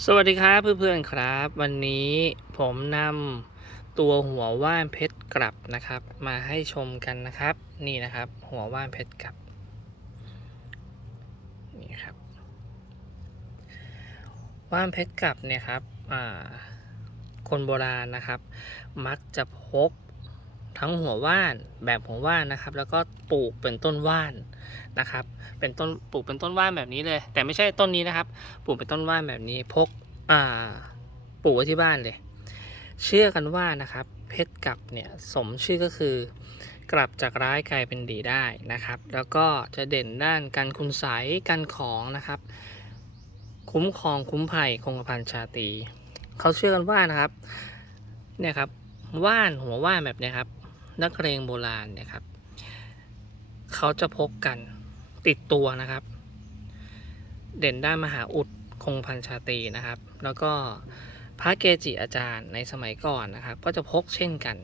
สวัสดีครับเพื่อนๆครับ วันนี้ผมนำตัวหัวว่านเพชรกลับนะครับ มาให้ชมกันนะครับ นี่นะครับ หัวว่านเพชรกลับนี่ครับ ว่านเพชรกลับเนี่ยครับคนโบราณนะครับ มักจะพก ทั้งหัวว่านแบบหัวว่านนะครับ แล้วก็ปลูกเป็นต้นว่านนะครับ เป็นต้นปลูกเป็นต้นว่านแบบนี้เลย แต่ไม่ใช่ต้นนี้นะครับ ปลูกเป็นต้นว่านแบบนี้พกอ่าปลูกไว้ที่บ้านเลย เชื่อกันว่านะครับ เพชรกลับเนี่ยสมชื่อก็คือกลับจากร้ายกลายเป็นดีได้นะครับ แล้วก็จะเด่นด้านการคุณใสยกันของนะครับ คุ้มครองคุ้มภัยคงกระพันชาตีเขาเชื่อกันว่านะครับเนี่ยครับว่านหัวว่านแบบเนี้ยครับ นักเรงโบราณเนี่ยครับ เขาจะพกกันติดตัวนะครับ เด่นด้านมหาอุดคงพันชาตีนะครับ แล้วก็พระเกจิอาจารย์ในสมัยก่อนนะครับ ก็จะพกเช่นกัน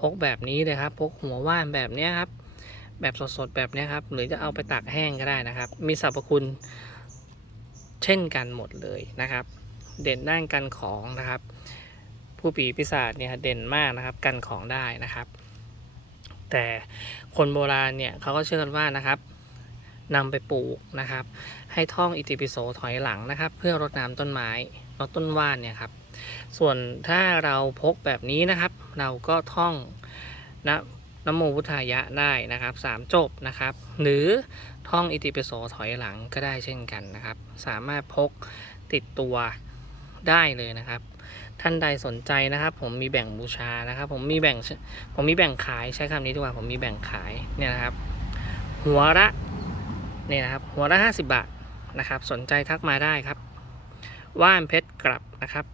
พกแบบนี้เลยครับพกหัวว่านแบบนี้ครับ แบบสดๆแบบนี้ครับหรือจะเอาไปตากแห้งก็ได้นะครับ มีสรรพคุณเช่นกันหมดเลยนะครับ เด่นด้านกันของนะครับ ผู้ปีปีศาจเนี่ยเด่นมากนะครับ กันของได้นะครับ แต่คนโบราณเนี่ยเขาก็เชื่อกันว่านะครับนำไปปลูกนะครับ ให้ท่องอิติปิโสถอยหลังนะครับ เพื่อรดน้ำต้นไม้รดต้นว่านเนี่ยครับ ส่วนถ้าเราพกแบบนี้นะครับ เราก็ท่องนะนโมพุทธายะได้นะครับสามจบนะครับ หรือท่องอิติปิโสถอยหลังก็ได้เช่นกันนะครับ สามารถพกติดตัว ได้เลยนะครับ ท่านใดสนใจนะครับ ผมมีแบ่งบูชานะครับ ผมมีแบ่งผมมีแบ่งขายใช้คำนี้ดีกว่าผมมีแบ่งขายเนี่ยนะครับ หัวละเนี่ยนะครับ หัวละห้าสิบบาทนะครับ สนใจทักมาได้ครับ ว่านเพชรกลับนะครับ